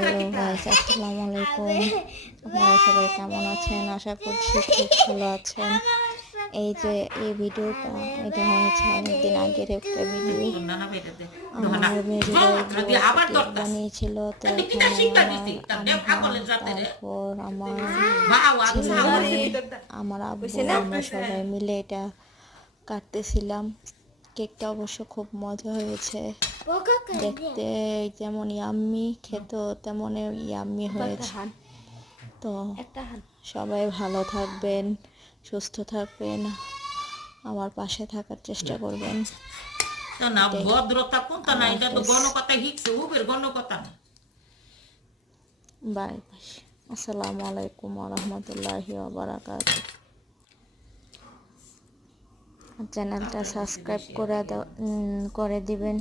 Hello guys, আসসালামু আলাইকুম। আপনারা সবাই কেমন আছেন? আশা করছি খুব ভালো আছেন। এই যে এই ভিডিওটা, এটা হয়েছে অনেকদিন আগের একটা ভিডিও। আমার মেজবাই কেক বানিয়েছিল, তো এখানে আমার আম্মা, তারপর আমার ছেলে মেয়ে, আমার আব্বু, আমরা সবাই মিলে এটা কাটতেছিলাম। কেকটা অবশ্য খুব মজা হয়েছে, দেখতে যেমন ইয়াম্মি, খেতেও তেমন ইয়াম্মি হয়েছে। তো সবাই ভালো থাকবেন, সুস্থ থাকবেন, আমার পাশে থাকার চেষ্টা করবেন। বাই বাই, আসসালামু আলাইকুম ওয়া রাহমাতুল্লাহি ওয়া বারাকাতুহু। চ্যানেলটা সাবস্ক্রাইব করে দিবেন।